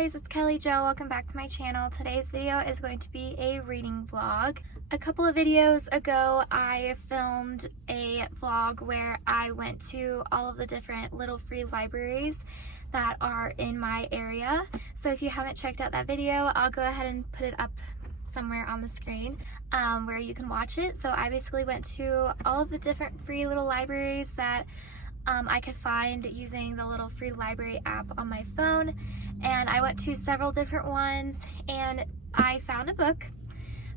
guys, it's Kelly Jo. Welcome back to my channel. Today's video is going to be a reading vlog. A couple of videos ago, I filmed a vlog where I went to all of the different little free libraries that are in my area. So if you haven't checked out that video, I'll go ahead and put it up somewhere on the screen where you can watch it. So I basically went to all of the different free little libraries that I could find using the little free library app on my phone, and I went to several different ones and I found a book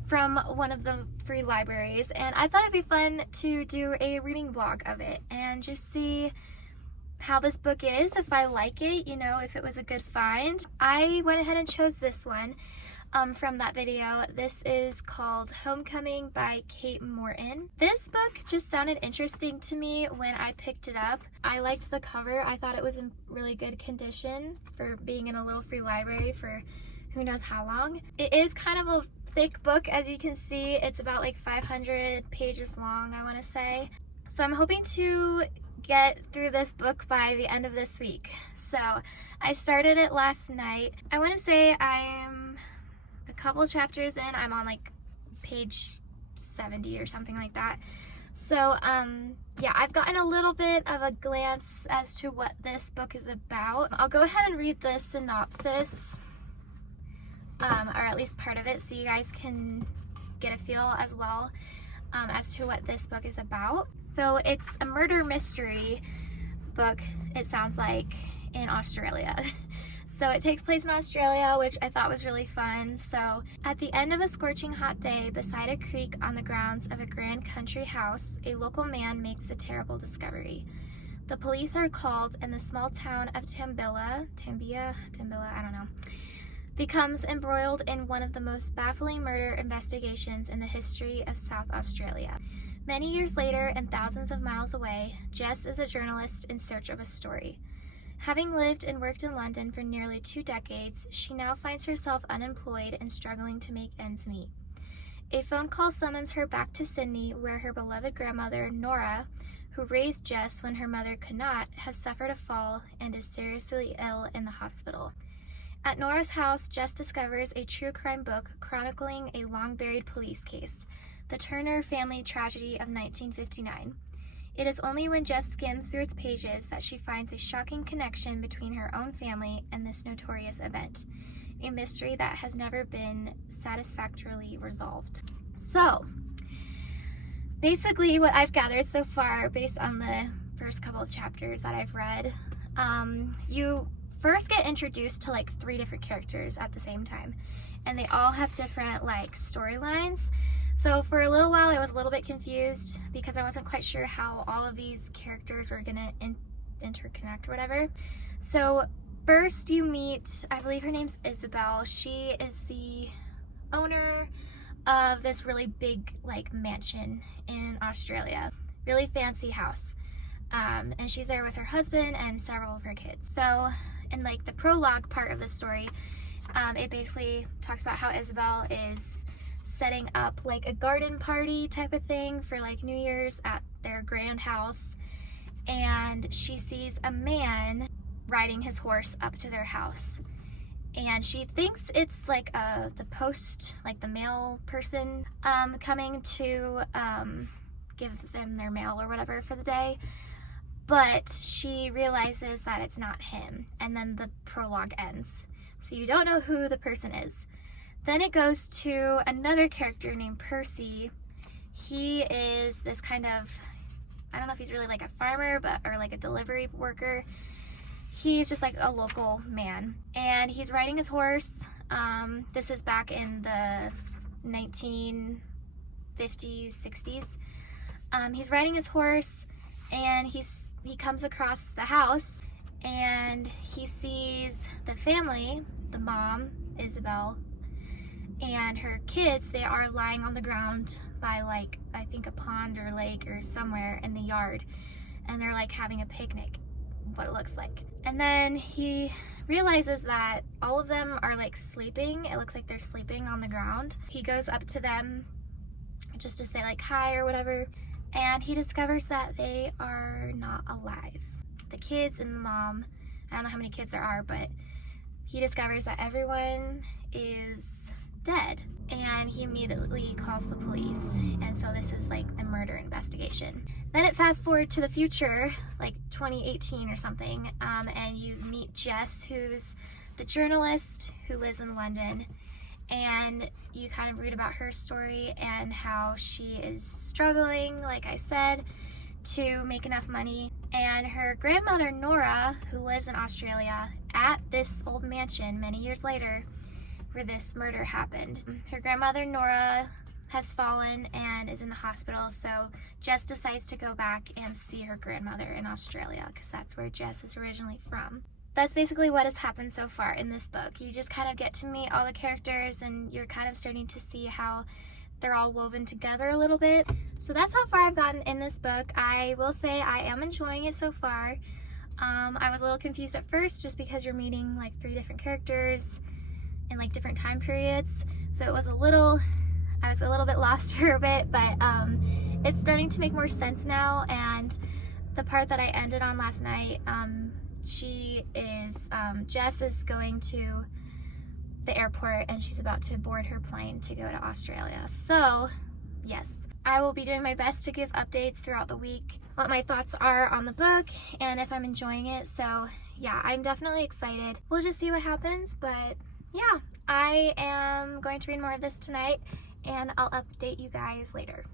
from one of the free libraries, and I thought it'd be fun to do a reading vlog of it and just see how this book is, if I like it, you know, if it was a good find. I went ahead and chose this one from that video. This is called Homecoming by Kate Morton. This book just sounded interesting to me when I picked it up. I liked the cover. I thought it was in really good condition for being in a little free library for who knows how long. It is kind of a thick book, as you can see. It's about like 500 pages long, I want to say. So I'm hoping to get through this book by the end of this week. So I started it last night. I want to say I'm a couple chapters in. I'm on like page 70 or something like that. So yeah, I've gotten a little bit of a glance as to what this book is about. I'll go ahead and read the synopsis, or at least part of it, so you guys can get a feel as well as to what this book is about. So it's a murder mystery book, it sounds like, in Australia. So it takes place in Australia, which I thought was really fun. So at the end of a scorching hot day beside a creek on the grounds of a grand country house, a local man makes a terrible discovery. The police are called, and the small town of Tambilla, I don't know, becomes embroiled in one of the most baffling murder investigations in the history of South Australia. Many years later, and thousands of miles away, Jess is a journalist in search of a story. Having lived and worked in London for nearly 2 decades, she now finds herself unemployed and struggling to make ends meet. A phone call summons her back to Sydney, where her beloved grandmother, Nora, who raised Jess when her mother could not, has suffered a fall and is seriously ill in the hospital. At Nora's house, Jess discovers a true crime book chronicling a long-buried police case, the Turner family tragedy of 1959. It is only when Jess skims through its pages that she finds a shocking connection between her own family and this notorious event, a mystery that has never been satisfactorily resolved. So, basically what I've gathered so far, based on the first couple of chapters that I've read, you first get introduced to like 3 different characters at the same time, and they all have different like storylines. So for a little while I was a little bit confused because I wasn't quite sure how all of these characters were gonna interconnect or whatever. So first you meet, I believe her name's Isabel. She is the owner of this really big like mansion in Australia, really fancy house, and she's there with her husband and several of her kids. So in like the prologue part of the story, it basically talks about how Isabel is setting up like a garden party type of thing for like New Year's at their grand house, and she sees a man riding his horse up to their house, and she thinks it's like the post, like the mail person coming to give them their mail or whatever for the day, but she realizes that it's not him, and then the prologue ends, so you don't know who the person is. Then it goes to another character named Percy. He is this kind of, I don't know if he's really like a farmer, or like a delivery worker. He's just like a local man, and he's riding his horse. This is back in the 1950s, 60s. He's riding his horse, and he comes across the house, and he sees the family, the mom, Isabel, and her kids. They are lying on the ground by like, I think a pond or lake or somewhere in the yard, and they're like having a picnic, what it looks like. And then he realizes that all of them are like sleeping. It looks like they're sleeping on the ground. He goes up to them just to say like hi or whatever, and he discovers that they are not alive. The kids and the mom, I don't know how many kids there are, but he discovers that everyone is dead, and he immediately calls the police. And so this is like the murder investigation. Then it fast forward to the future, like 2018 or something, and you meet Jess, who's the journalist who lives in London, and you kind of read about her story and how she is struggling, like I said, to make enough money. And her grandmother Nora, who lives in Australia, at this old mansion many years later where this murder happened. Her grandmother Nora has fallen and is in the hospital, so Jess decides to go back and see her grandmother in Australia because that's where Jess is originally from. That's basically what has happened so far in this book. You just kind of get to meet all the characters, and you're kind of starting to see how they're all woven together a little bit. So that's how far I've gotten in this book. I will say I am enjoying it so far. I was a little confused at first just because you're meeting like 3 different characters in like different time periods. So I was a little bit lost for a bit, but it's starting to make more sense now. And the part that I ended on last night, Jess is going to the airport and she's about to board her plane to go to Australia. So yes, I will be doing my best to give updates throughout the week, what my thoughts are on the book and if I'm enjoying it. So yeah, I'm definitely excited. We'll just see what happens, but yeah, I am going to read more of this tonight and I'll update you guys later.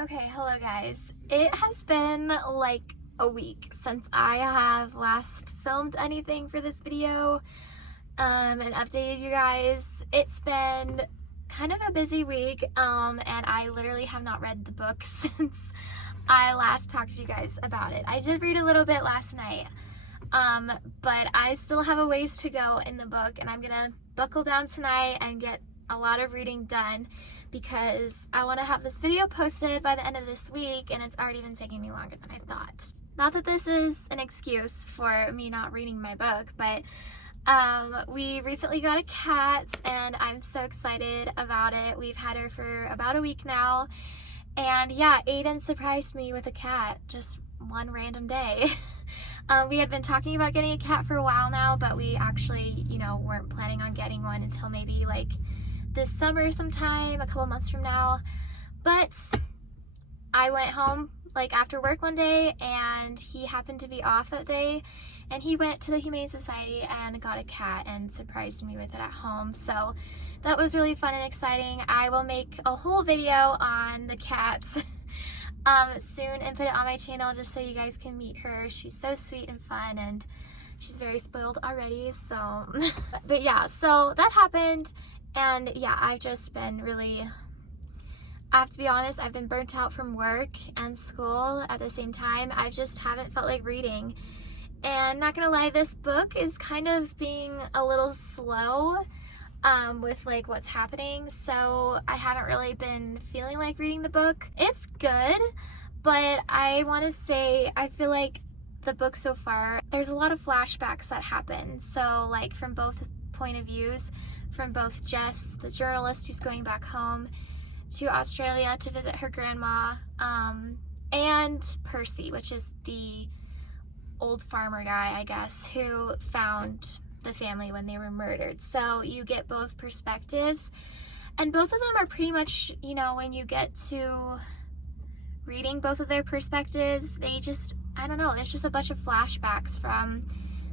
Okay, hello guys. It has been like a week since I have last filmed anything for this video and updated you guys. It's been kind of a busy week and I literally have not read the book since I last talked to you guys about it. I did read a little bit last night, but I still have a ways to go in the book, and I'm gonna buckle down tonight and get a lot of reading done because I want to have this video posted by the end of this week, and it's already been taking me longer than I thought. Not that this is an excuse for me not reading my book, but we recently got a cat and I'm so excited about it. We've had her for about a week now, and yeah, Aiden surprised me with a cat just one random day. We had been talking about getting a cat for a while now, but we actually, weren't planning on getting one until maybe like this summer sometime, a couple months from now. But I went home like after work one day and he happened to be off that day, and he went to the Humane Society and got a cat and surprised me with it at home. So that was really fun and exciting. I will make a whole video on the cats soon and put it on my channel just so you guys can meet her. She's so sweet and fun, and she's very spoiled already, so but yeah, so that happened. And yeah, I've just been really, I have to be honest, I've been burnt out from work and school at the same time. I just haven't felt like reading. And not gonna lie, this book is kind of being a little slow with like what's happening. So I haven't really been feeling like reading the book. It's good, but I wanna say, I feel like the book so far, there's a lot of flashbacks that happen. So like from both point of views, from both Jess, the journalist who's going back home to Australia to visit her grandma, and Percy, which is the old farmer guy, I guess, who found the family when they were murdered. So you get both perspectives, and both of them are pretty much, when you get to reading both of their perspectives, they just, I don't know, it's just a bunch of flashbacks from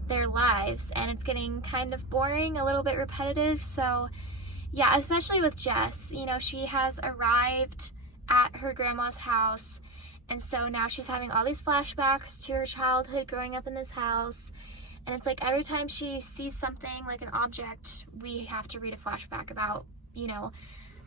their lives, and it's getting kind of boring, a little bit repetitive. So yeah, especially with Jess, she has arrived at her grandma's house, and so now she's having all these flashbacks to her childhood growing up in this house, and it's like every time she sees something like an object, we have to read a flashback about,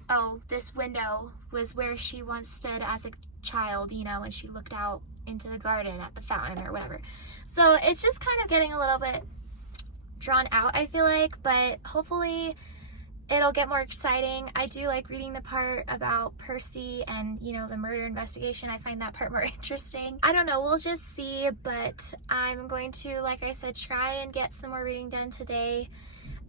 oh, this window was where she once stood as a child, you know, when she looked out into the garden at the fountain or whatever. So it's just kind of getting a little bit drawn out, I feel like, but hopefully it'll get more exciting. I do like reading the part about Percy and, you know, the murder investigation. I find that part more interesting. I don't know, we'll just see, but I'm going to, like I said, try and get some more reading done today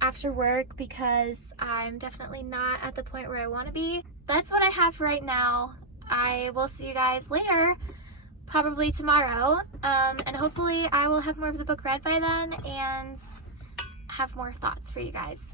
after work because I'm definitely not at the point where I want to be. That's what I have right now. I will see you guys later, probably tomorrow, and hopefully I will have more of the book read by then and have more thoughts for you guys.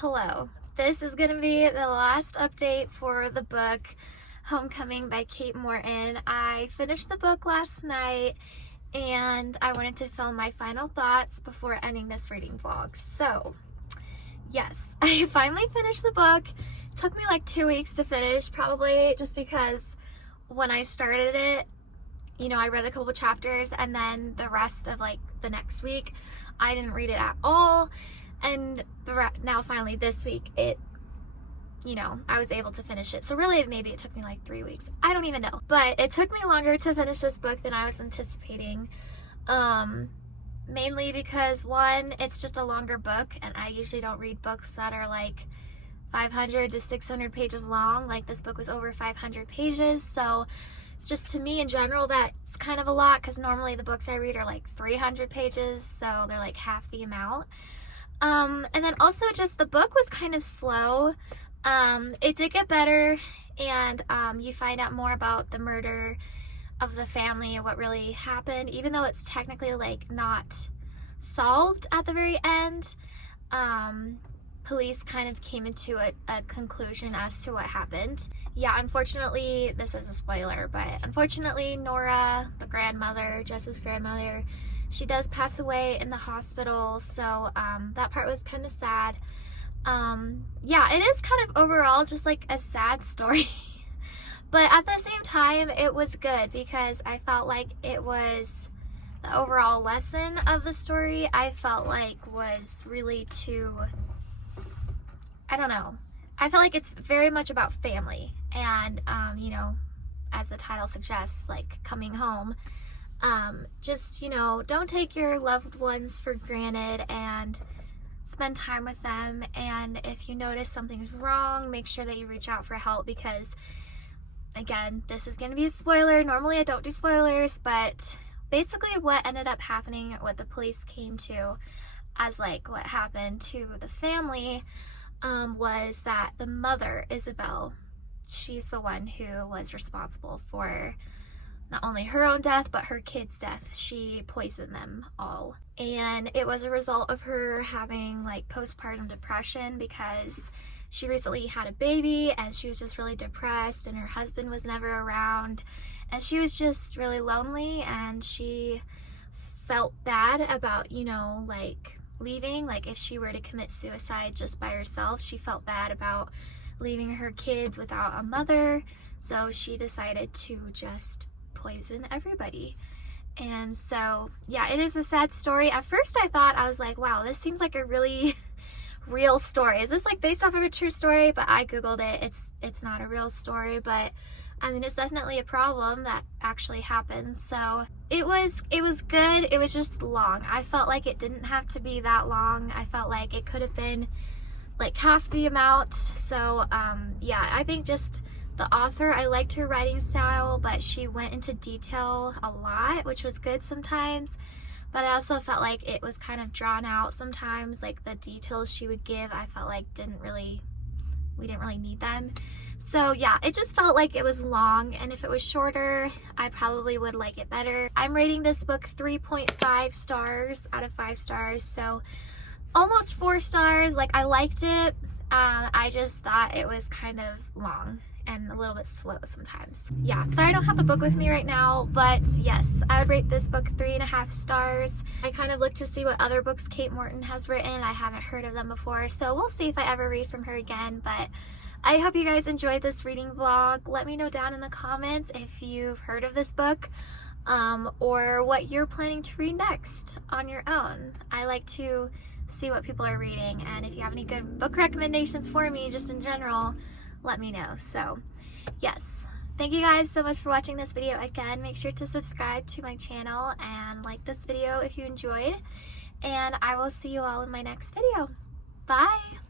Hello. This is going to be the last update for the book Homecoming by Kate Morton. I finished the book last night and I wanted to film my final thoughts before ending this reading vlog. So, yes, I finally finished the book. It took me like 2 weeks to finish, probably just because when I started it, you know, I read a couple chapters and then the rest of like the next week, I didn't read it at all. And now finally this week, you know, I was able to finish it. So really, maybe it took me like 3 weeks. I don't even know. But it took me longer to finish this book than I was anticipating. Mainly because, one, it's just a longer book. And I usually don't read books that are like 500 to 600 pages long. Like this book was over 500 pages. So just to me in general, that's kind of a lot. Because normally the books I read are like 300 pages. So they're like half the amount. And then also just the book was kind of slow. It did get better and you find out more about the murder of the family and what really happened, even though it's technically like not solved at the very end. Police kind of came into a conclusion as to what happened. Yeah, unfortunately, this is a spoiler, but unfortunately Nora, the grandmother, Jess's grandmother, she does pass away in the hospital, so that part was kind of sad. Yeah, it is kind of overall just like a sad story, but at the same time, it was good because I felt like it was the overall lesson of the story. I felt like was really I don't know. I feel like it's very much about family and, you know, as the title suggests, like coming home. Just, you know, don't take your loved ones for granted and spend time with them. And if you notice something's wrong, make sure that you reach out for help because, again, this is going to be a spoiler. Normally I don't do spoilers, but basically what ended up happening, what the police came to as like what happened to the family was that the mother, Isabel, she's the one who was responsible for not only her own death, but her kids' death. She poisoned them all. And it was a result of her having like postpartum depression because she recently had a baby and she was just really depressed and her husband was never around. And she was just really lonely and she felt bad about, you know, like leaving. Like if she were to commit suicide just by herself, she felt bad about leaving her kids without a mother, so she decided to just poison everybody. And so yeah, it is a sad story. At first I was like, wow, this seems like a really real story. Is this like based off of a true story? But I googled it. It's not a real story, but I mean, it's definitely a problem that actually happened. So it was good. It was just long. I felt like it didn't have to be that long. I felt like it could have been like half the amount. So yeah, I think just the author, I liked her writing style, but she went into detail a lot, which was good sometimes. But I also felt like it was kind of drawn out sometimes. Like the details she would give, I felt like we didn't really need them. So yeah, it just felt like it was long, and if it was shorter, I probably would like it better. I'm rating this book 3.5 stars out of 5 stars, so almost 4 stars. Like, I liked it. I just thought it was kind of long and a little bit slow sometimes. Yeah, sorry I don't have the book with me right now, but yes, I would rate this book 3.5 stars. I kind of looked to see what other books Kate Morton has written. I haven't heard of them before, so we'll see if I ever read from her again. But I hope you guys enjoyed this reading vlog. Let me know down in the comments if you've heard of this book, or what you're planning to read next on your own. I like to see what people are reading, and if you have any good book recommendations for me just in general, let me know. So yes, thank you guys so much for watching this video. Again, make sure to subscribe to my channel and like this video if you enjoyed, and I will see you all in my next video. Bye!